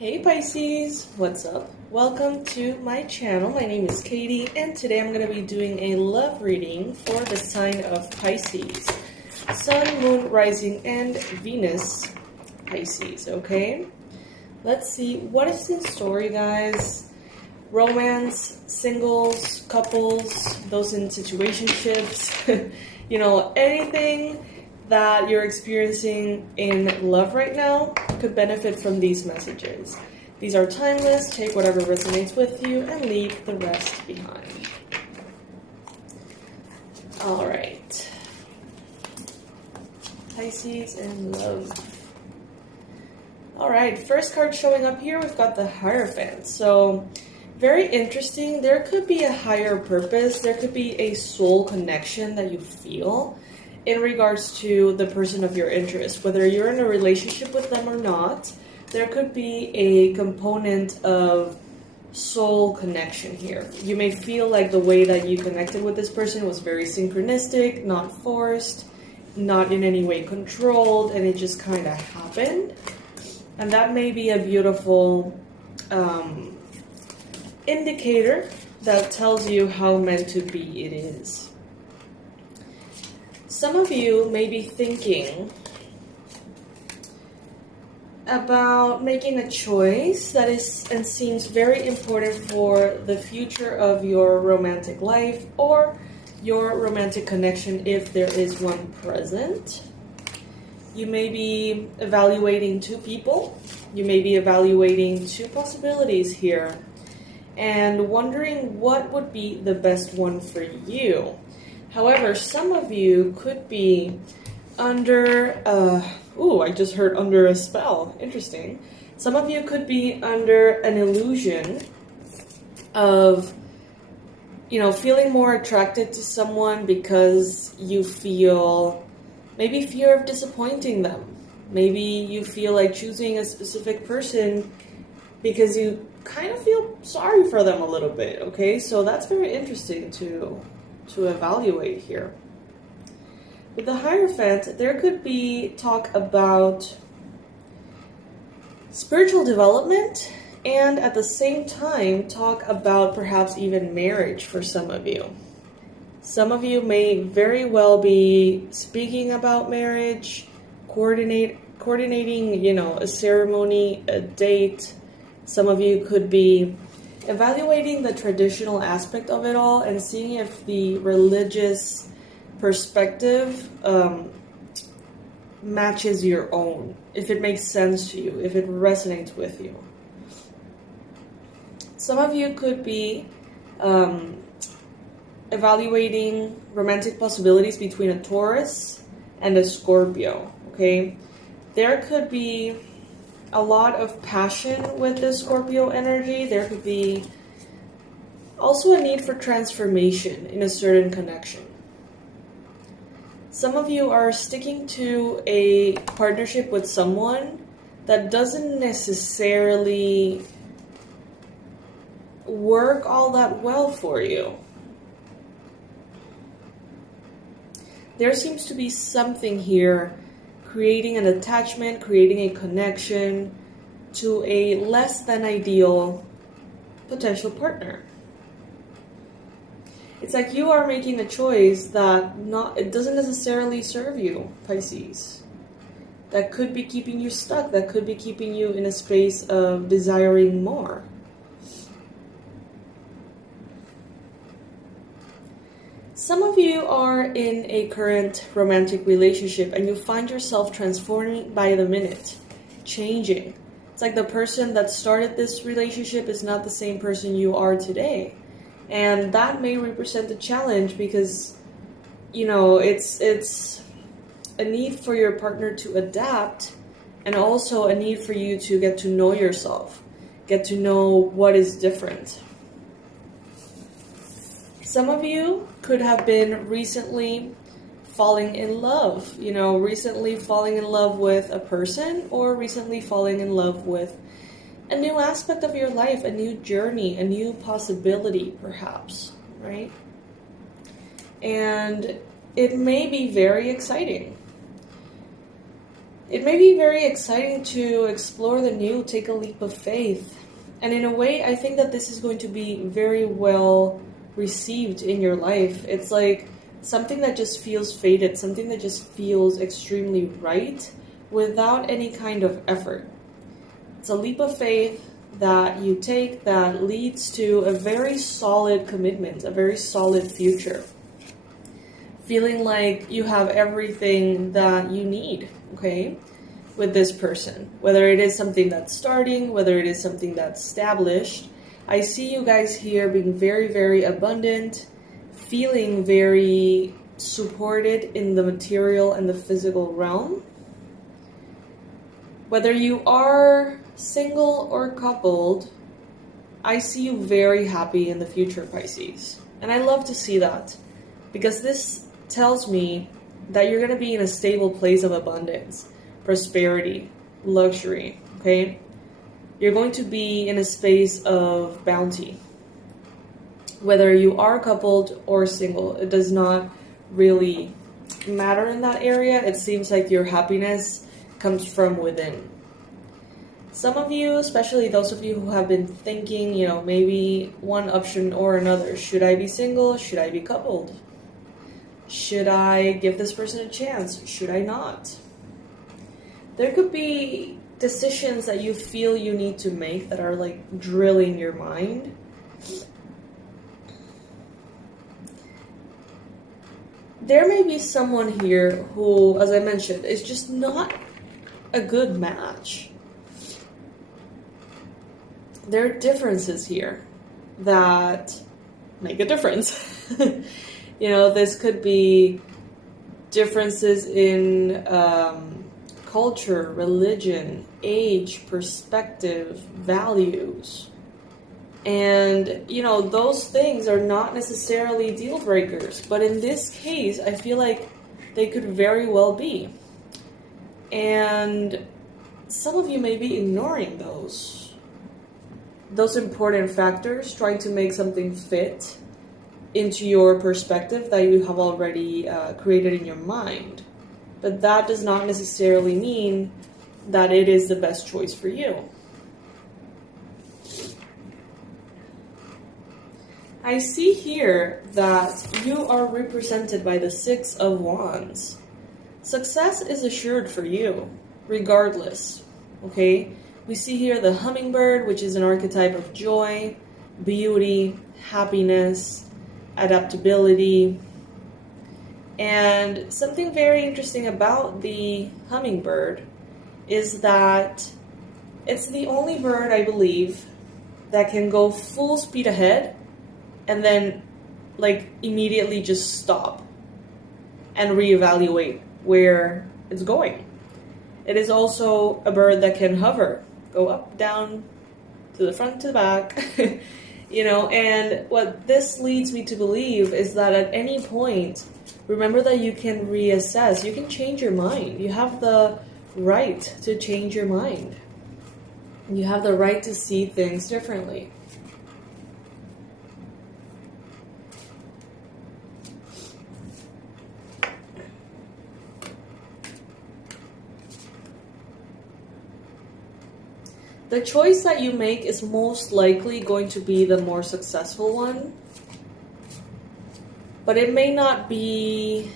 Hey Pisces, what's up? Welcome to my channel. My name is Katie, and today I'm going to be doing a love reading for the sign of Pisces. Sun, Moon, Rising, and Venus Pisces, okay? Let's see what is in store, guys. Romance, singles, couples, those in situationships, anything that you're experiencing in love right now could benefit from these messages. These are timeless. Take whatever resonates with you and leave the rest behind. All right. Pisces and love. All right, first card showing up here, we've got the Hierophant. So very interesting. There could be a higher purpose. There could be a soul connection that you feel in regards to the person of your interest. Whether you're in a relationship with them or not, there could be a component of soul connection here. You may feel like the way that you connected with this person was very synchronistic, not forced, not in any way controlled, and it just kind of happened. And that may be a beautiful indicator that tells you how meant to be it is. Some of you may be thinking about making a choice that is and seems very important for the future of your romantic life or your romantic connection if there is one present. You may be evaluating two people. You may be evaluating two possibilities here and wondering what would be the best one for you. However, some of you could be under, I just heard under a spell. Interesting. Some of you could be under an illusion of, feeling more attracted to someone because you feel maybe fear of disappointing them. Maybe you feel like choosing a specific person because you kind of feel sorry for them a little bit, okay? So that's very interesting to evaluate here. With the Hierophant, there could be talk about spiritual development and at the same time talk about perhaps even marriage for some of you. Some of you may very well be speaking about marriage, coordinating, a ceremony, a date. Some of you could be evaluating the traditional aspect of it all and seeing if the religious perspective matches your own, if it makes sense to you, if it resonates with you. Some of you could be evaluating romantic possibilities between a Taurus and a Scorpio, okay? There could be a lot of passion with the Scorpio energy. There could be also a need for transformation in a certain connection. Some of you are sticking to a partnership with someone that doesn't necessarily work all that well for you. There seems to be something here creating an attachment, creating a connection to a less than ideal potential partner. It's like you are making a choice that it doesn't necessarily serve you, Pisces. That could be keeping you stuck, that could be keeping you in a space of desiring more. Some of you are in a current romantic relationship and you find yourself transforming by the minute, changing. It's like the person that started this relationship is not the same person you are today. And that may represent a challenge because, it's a need for your partner to adapt and also a need for you to get to know yourself, get to know what is different. Some of you could have been recently falling in love, recently falling in love with a person or recently falling in love with a new aspect of your life, a new journey, a new possibility perhaps, right? And it may be very exciting. It may be very exciting to explore the new, take a leap of faith. And in a way, I think that this is going to be very well received in your life. It's like something that just feels fated, something that just feels extremely right without any kind of effort. It's a leap of faith that you take that leads to a very solid commitment, a very solid future. Feeling like you have everything that you need, okay, with this person. Whether it is something that's starting, whether it is something that's established. I see you guys here being very, very abundant, feeling very supported in the material and the physical realm. Whether you are single or coupled, I see you very happy in the future, Pisces. And I love to see that, because this tells me that you're going to be in a stable place of abundance, prosperity, luxury, okay? You're going to be in a space of bounty. Whether you are coupled or single, it does not really matter in that area. It seems like your happiness comes from within. Some of you, especially those of you who have been thinking, maybe one option or another. Should I be single? Should I be coupled? Should I give this person a chance? Should I not? There could be decisions that you feel you need to make that are like drilling your mind. There may be someone here who, as I mentioned, is just not a good match. There are differences here that make a difference. This could be differences in culture, religion, age, perspective, values. And, those things are not necessarily deal breakers. But in this case, I feel like they could very well be. And some of you may be ignoring those important factors, trying to make something fit into your perspective that you have already created in your mind. But that does not necessarily mean that it is the best choice for you. I see here that you are represented by the Six of Wands. Success is assured for you, regardless, okay? We see here the hummingbird, which is an archetype of joy, beauty, happiness, adaptability. And something very interesting about the hummingbird is that it's the only bird, I believe, that can go full speed ahead and then immediately just stop and reevaluate where it's going. It is also a bird that can hover, go up, down, to the front, to the back, and what this leads me to believe is that at any point, remember that you can reassess, you can change your mind. You have the right to change your mind. You have the right to see things differently. The choice that you make is most likely going to be the more successful one. But it may not be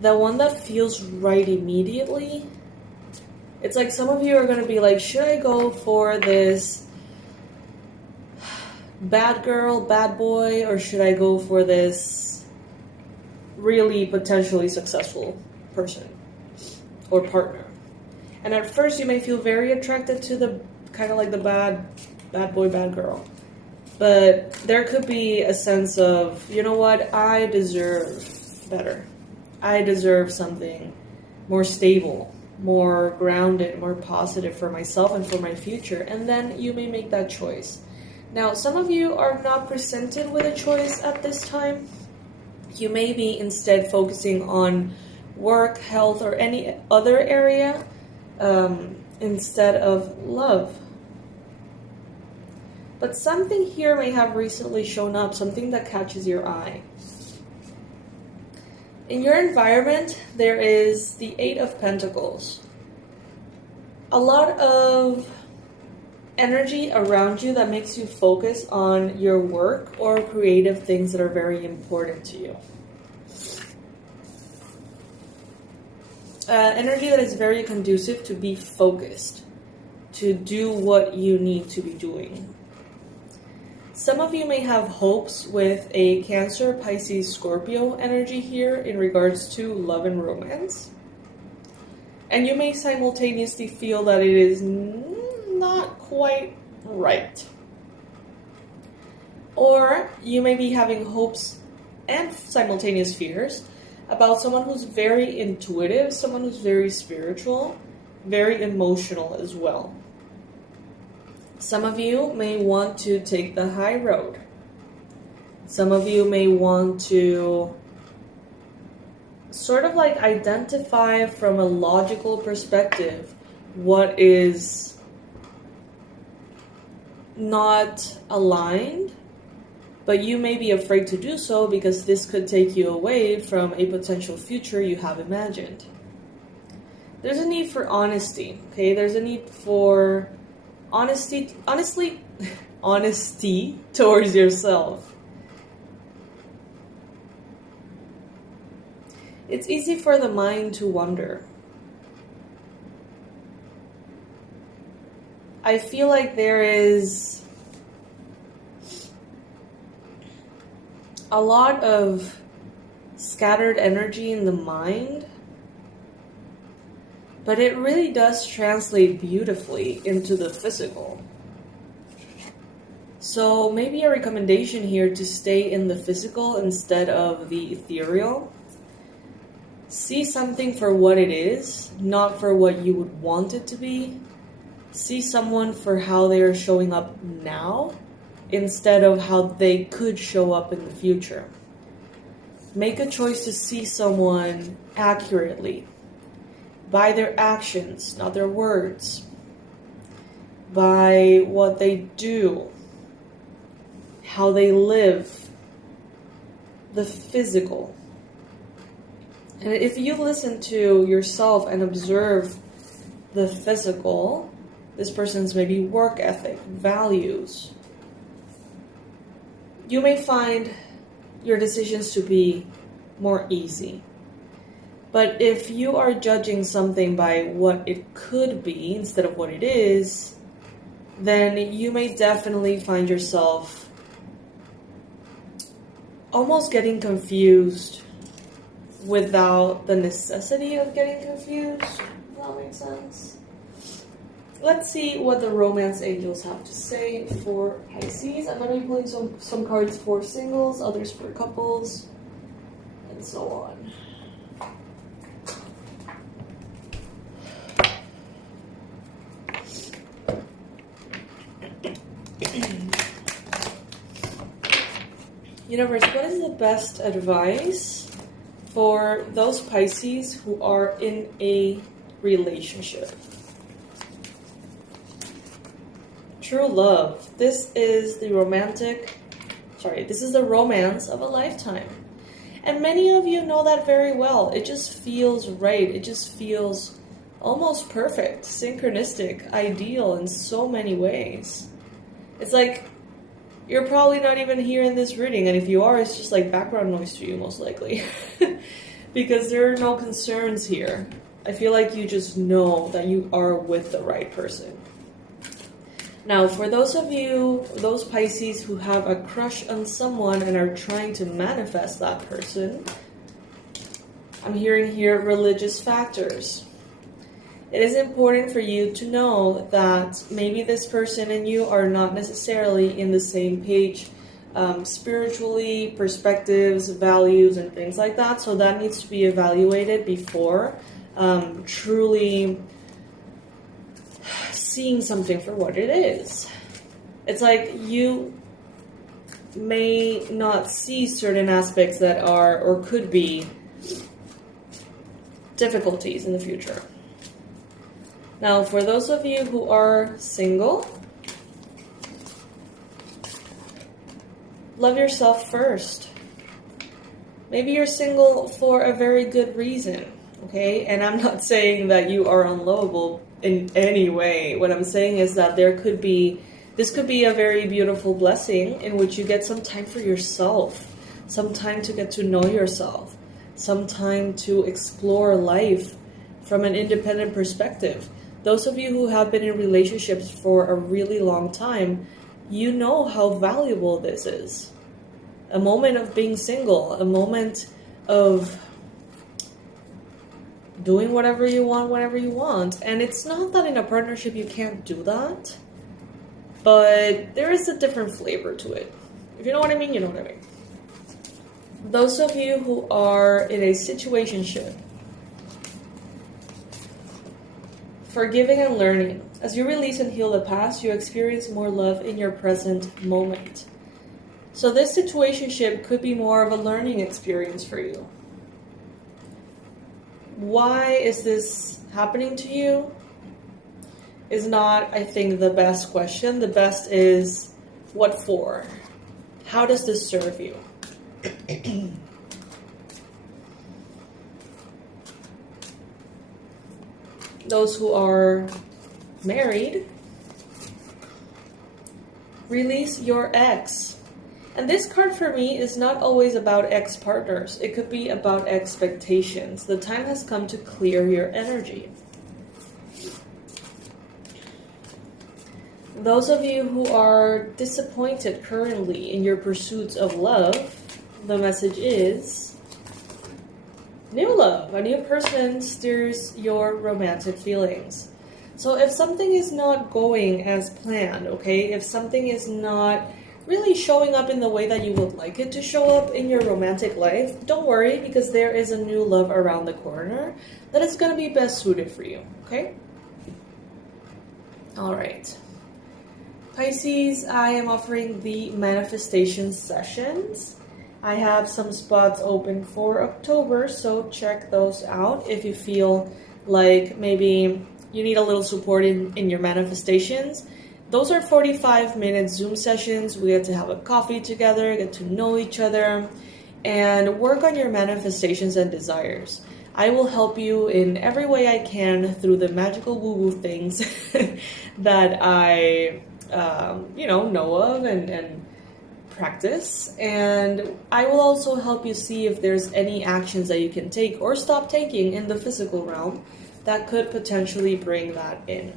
the one that feels right immediately. It's like some of you are going to be like, should I go for this bad girl, bad boy, or should I go for this really potentially successful person or partner? And at first you may feel very attracted to the kind of like the bad boy, bad girl. But there could be a sense of, you know what, I deserve better. I deserve something more stable, more grounded, more positive for myself and for my future. And then you may make that choice. Now, some of you are not presented with a choice at this time. You may be instead focusing on work, health, or any other area instead of love. But something here may have recently shown up, something that catches your eye. In your environment, there is the Eight of Pentacles. a lot of energy around you that makes you focus on your work or creative things that are very important to you. Energy that is very conducive to be focused, to do what you need to be doing. Some of you may have hopes with a Cancer, Pisces, Scorpio energy here in regards to love and romance. And you may simultaneously feel that it is not quite right. Or you may be having hopes and simultaneous fears about someone who's very intuitive, someone who's very spiritual, very emotional as well. Some of you may want to take the high road. Some of you may want to sort of like identify from a logical perspective what is not aligned, but you may be afraid to do so because this could take you away from a potential future you have imagined. There's a need for honesty, okay? There's a need for honesty towards yourself. It's easy for the mind to wander. I feel like there is a lot of scattered energy in the mind, but it really does translate beautifully into the physical. So maybe a recommendation here to stay in the physical instead of the ethereal. See something for what it is, not for what you would want it to be. See someone for how they are showing up now, instead of how they could show up in the future. Make a choice to see someone accurately, by their actions, not their words, by what they do, how they live, the physical. And if you listen to yourself and observe the physical, this person's maybe work ethic, values, you may find your decisions to be more easy. But if you are judging something by what it could be instead of what it is, then you may definitely find yourself almost getting confused without the necessity of getting confused, if that makes sense. Let's see what the romance angels have to say for Pisces. I'm going to be pulling some cards for singles, others for couples, and so on. Universe, what is the best advice for those Pisces who are in a relationship? True love. This is the romance of a lifetime. And many of you know that very well. It just feels right. It just feels almost perfect, synchronistic, ideal in so many ways. It's like you're probably not even here in this reading, and if you are, it's just like background noise to you, most likely. Because there are no concerns here. I feel like you just know that you are with the right person. Now, for those of you, those Pisces who have a crush on someone and are trying to manifest that person, I'm hearing here religious factors. It is important for you to know that maybe this person and you are not necessarily in the same page spiritually, perspectives, values, and things like that. So that needs to be evaluated before truly seeing something for what it is. It's like you may not see certain aspects that are or could be difficulties in the future. Now, for those of you who are single, love yourself first. Maybe you're single for a very good reason, okay? And I'm not saying that you are unlovable in any way. What I'm saying is that this could be a very beautiful blessing in which you get some time for yourself, some time to get to know yourself, some time to explore life from an independent perspective. Those of you who have been in relationships for a really long time, you know how valuable this is. A moment of being single, a moment of doing whatever you want, whenever you want. And it's not that in a partnership you can't do that, but there is a different flavor to it. If you know what I mean, you know what I mean. Those of you who are in a situationship, forgiving and learning. As you release and heal the past, you experience more love in your present moment. So this situationship could be more of a learning experience for you. Why is this happening to you? Is not, I think, the best question. The best is, what for? How does this serve you? Those who are married, release your ex. And this card for me is not always about ex-partners. It could be about expectations. The time has come to clear your energy. Those of you who are disappointed currently in your pursuits of love, the message is new love. A new person stirs your romantic feelings. So if something is not going as planned, okay, if something is not really showing up in the way that you would like it to show up in your romantic life, don't worry, because there is a new love around the corner that is going to be best suited for you, okay? All right. Pisces, I am offering the manifestation sessions. I have some spots open for October, so check those out if you feel like maybe you need a little support in your manifestations. Those are 45-minute Zoom sessions. We get to have a coffee together, get to know each other, and work on your manifestations and desires. I will help you in every way I can through the magical woo-woo things that I, know of and practice. And I will also help you see if there's any actions that you can take or stop taking in the physical realm that could potentially bring that in.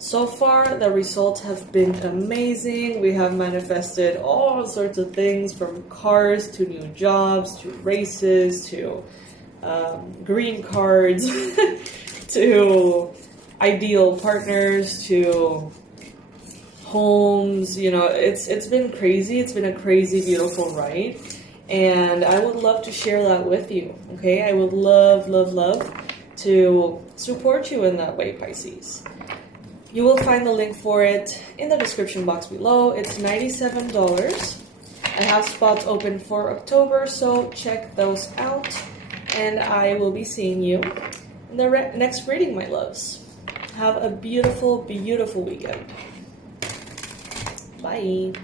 So far, the results have been amazing. We have manifested all sorts of things, from cars to new jobs to races to green cards to ideal partners to homes. You know, it's been crazy. It's been a crazy, beautiful ride. And I would love to share that with you, okay? I would love, love, love to support you in that way, Pisces. You will find the link for it in the description box below. It's $97. I have spots open for October, so check those out. And I will be seeing you in the next reading, my loves. Have a beautiful, beautiful weekend. Bye.